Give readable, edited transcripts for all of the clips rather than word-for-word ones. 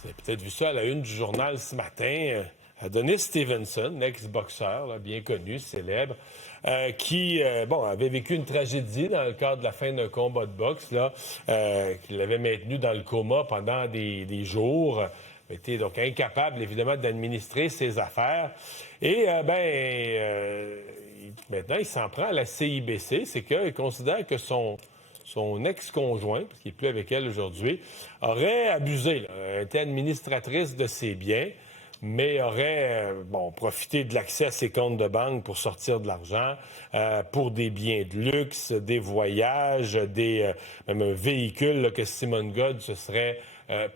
Vous avez peut-être vu ça à la une du journal ce matin. Adonis Stevenson, ex-boxeur, là, bien connu, célèbre, qui avait vécu une tragédie dans le cadre de la fin d'un combat de boxe, là, qui l'avait maintenu dans le coma pendant des jours. Était donc incapable, évidemment, d'administrer ses affaires. Et, maintenant, il s'en prend à la CIBC. C'est qu'il considère que son ex-conjoint, parce qu'il n'est plus avec elle aujourd'hui, aurait abusé, là, été administratrice de ses biens, mais aurait profité de l'accès à ses comptes de banque pour sortir de l'argent, pour des biens de luxe, des voyages, même un véhicule là, que Simone Gaude se serait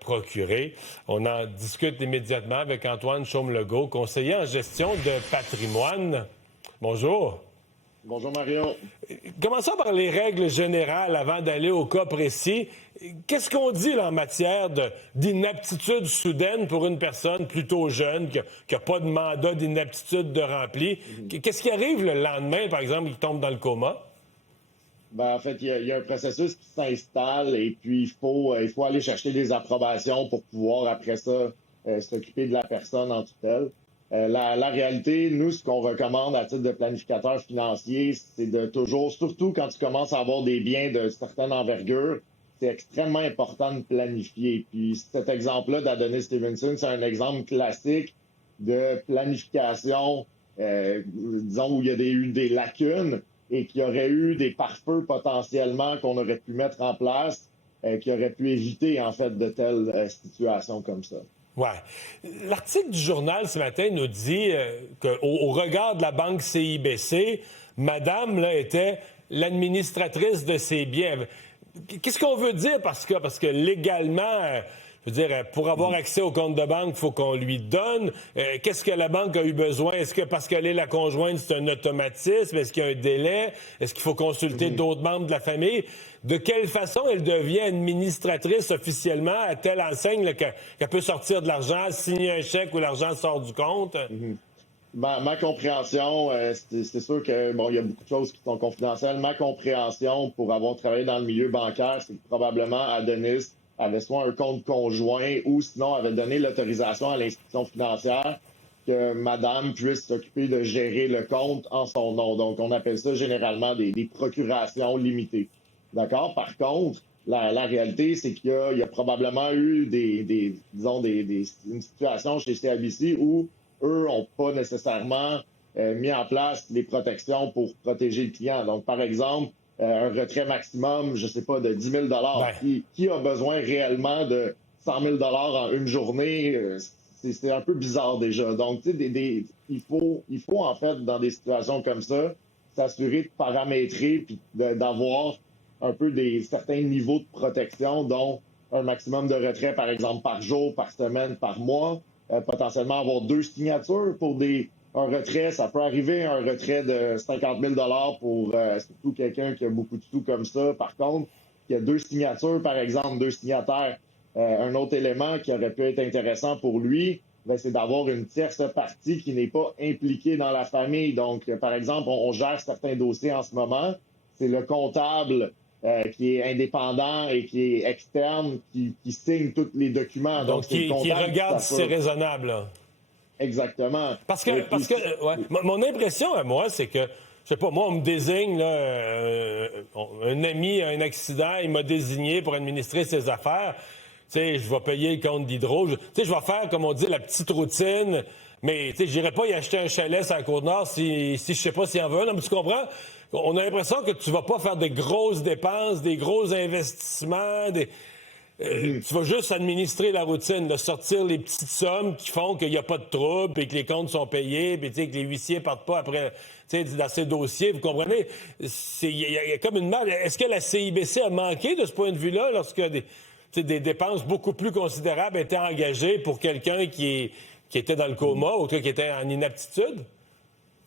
procuré. On en discute immédiatement avec Antoine Chaume-Legault, conseiller en gestion de patrimoine. Bonjour. Bonjour Mario. Commençons par les règles générales avant d'aller au cas précis. Qu'est-ce qu'on dit là, en matière d'inaptitude soudaine pour une personne plutôt jeune qui n'a pas de mandat d'inaptitude de rempli? Qu'est-ce qui arrive le lendemain, par exemple, qui tombe dans le coma? En fait, il y a un processus qui s'installe et puis il faut aller chercher des approbations pour pouvoir, après ça, s'occuper de la personne en tutelle. La réalité, nous, ce qu'on recommande à titre de planificateur financier, c'est de toujours, surtout quand tu commences à avoir des biens de certaine envergure, c'est extrêmement important de planifier. Puis cet exemple-là d'Adonis Stevenson, c'est un exemple classique de planification, disons, où il y a eu des lacunes et qu'il y aurait eu des pare-feux potentiellement qu'on aurait pu mettre en place, qui auraient pu éviter, en fait, de telles situations comme ça. Ouais. L'article du journal ce matin nous dit qu'au regard de la banque CIBC, Madame là, était l'administratrice de ses biens. Qu'est-ce qu'on veut dire parce que légalement, je veux dire, pour avoir accès au compte de banque, il faut qu'on lui donne. Qu'est-ce que la banque a eu besoin? Est-ce que parce qu'elle est la conjointe, c'est un automatisme? Est-ce qu'il y a un délai? Est-ce qu'il faut consulter d'autres membres de la famille? De quelle façon elle devient administratrice officiellement à telle enseigne là, qu'elle peut sortir de l'argent, signer un chèque où l'argent sort du compte? Ma compréhension, c'est sûr que il y a beaucoup de choses qui sont confidentielles. Ma compréhension, pour avoir travaillé dans le milieu bancaire, c'est que probablement Adonis avait soit un compte conjoint ou sinon avait donné l'autorisation à l'institution financière que madame puisse s'occuper de gérer le compte en son nom. Donc, on appelle ça généralement des procurations limitées. D'accord? Par contre, la réalité, c'est qu'il y a probablement eu une situation chez CIBC où eux n'ont pas nécessairement mis en place les protections pour protéger le client. Donc, par exemple, un retrait maximum, je sais pas, de 10 000 Ouais. Qui a besoin réellement de 100 000 en une journée? C'est un peu bizarre déjà. Donc, tu sais, il faut, en fait, dans des situations comme ça, s'assurer de paramétrer puis d'avoir un peu certains niveaux de protection, dont un maximum de retrait, par exemple, par jour, par semaine, par mois. Potentiellement avoir 2 signatures pour un retrait. Ça peut arriver, un retrait de 50 000 pour surtout quelqu'un qui a beaucoup de sous comme ça. Par contre, il y a 2 signatures, par exemple, 2 signataires. Un autre élément qui aurait pu être intéressant pour lui, c'est d'avoir une tierce partie qui n'est pas impliquée dans la famille. Donc, par exemple, on gère certains dossiers en ce moment. C'est le comptable qui est indépendant et qui est externe, qui signe tous les documents. Donc qui regarde si c'est raisonnable. Là. Exactement. Parce que mon impression à moi, c'est que, je sais pas, moi, on me désigne, là, un ami a un accident, il m'a désigné pour administrer ses affaires. Tu sais, je vais payer le compte d'hydro. Tu sais, je vais faire, comme on dit, la petite routine. Mais, tu sais, j'irai pas y acheter un chalet sur la Côte-Nord si je sais pas s'il en veut. Non, mais tu comprends? On a l'impression que tu vas pas faire des grosses dépenses, des gros investissements, tu vas juste administrer la routine, de sortir les petites sommes qui font qu'il n'y a pas de trouble, et que les comptes sont payés, puis que les huissiers partent pas après dans ces dossiers. Vous comprenez? Il y a comme une marge. Est-ce que la CIBC a manqué de ce point de vue-là lorsque des dépenses beaucoup plus considérables étaient engagées pour quelqu'un qui était dans le coma ou qui était en inaptitude?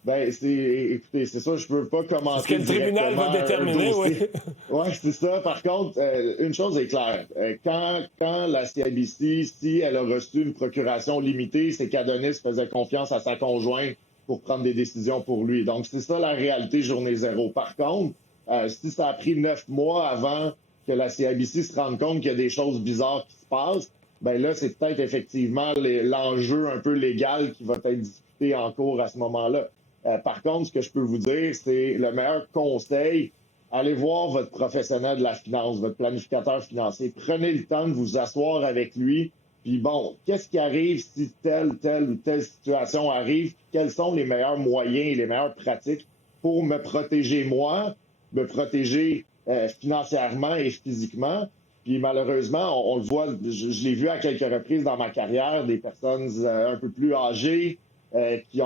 Écoutez, c'est ça, je peux pas commenter. Ce que le tribunal va déterminer, oui. Oui, c'est ça. Par contre, une chose est claire. Quand la CIBC, si elle a reçu une procuration limitée, c'est qu'Adonis faisait confiance à sa conjointe pour prendre des décisions pour lui. Donc, c'est ça la réalité journée zéro. Par contre, si ça a pris 9 mois avant que la CIBC se rende compte qu'il y a des choses bizarres qui se passent, ben là, c'est peut-être effectivement l'enjeu un peu légal qui va être discuté en cours à ce moment-là. Par contre, ce que je peux vous dire, c'est le meilleur conseil, allez voir votre professionnel de la finance, votre planificateur financier. Prenez le temps de vous asseoir avec lui. Puis bon, qu'est-ce qui arrive si telle ou telle situation arrive? Quels sont les meilleurs moyens et les meilleures pratiques pour me protéger moi, me protéger financièrement et physiquement? Puis malheureusement, on le voit, je l'ai vu à quelques reprises dans ma carrière, des personnes un peu plus âgées qui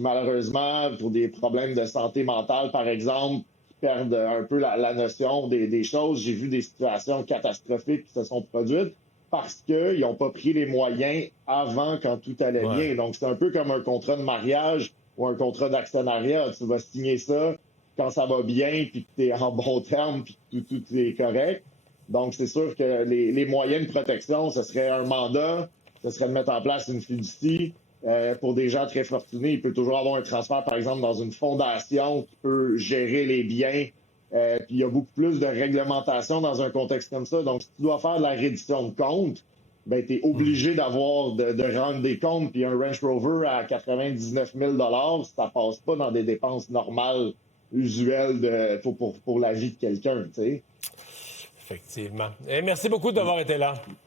malheureusement, pour des problèmes de santé mentale, par exemple, perdent un peu la notion des choses. J'ai vu des situations catastrophiques qui se sont produites parce qu'ils n'ont pas pris les moyens avant quand tout allait bien. Donc, c'est un peu comme un contrat de mariage ou un contrat d'actionnariat. Tu vas signer ça quand ça va bien, puis que tu es en bon terme, puis que tout est correct. Donc, c'est sûr que les moyens de protection, ce serait un mandat, ce serait de mettre en place une fiducie. Pour des gens très fortunés, il peut toujours avoir un transfert, par exemple, dans une fondation qui peut gérer les biens. Puis il y a beaucoup plus de réglementation dans un contexte comme ça. Donc, si tu dois faire de la reddition de comptes, ben, tu es obligé de rendre des comptes. Puis un Range Rover à 99 000 ça passe pas dans des dépenses normales, usuelles pour la vie de quelqu'un, tu sais. Effectivement. Et merci beaucoup d'avoir été là.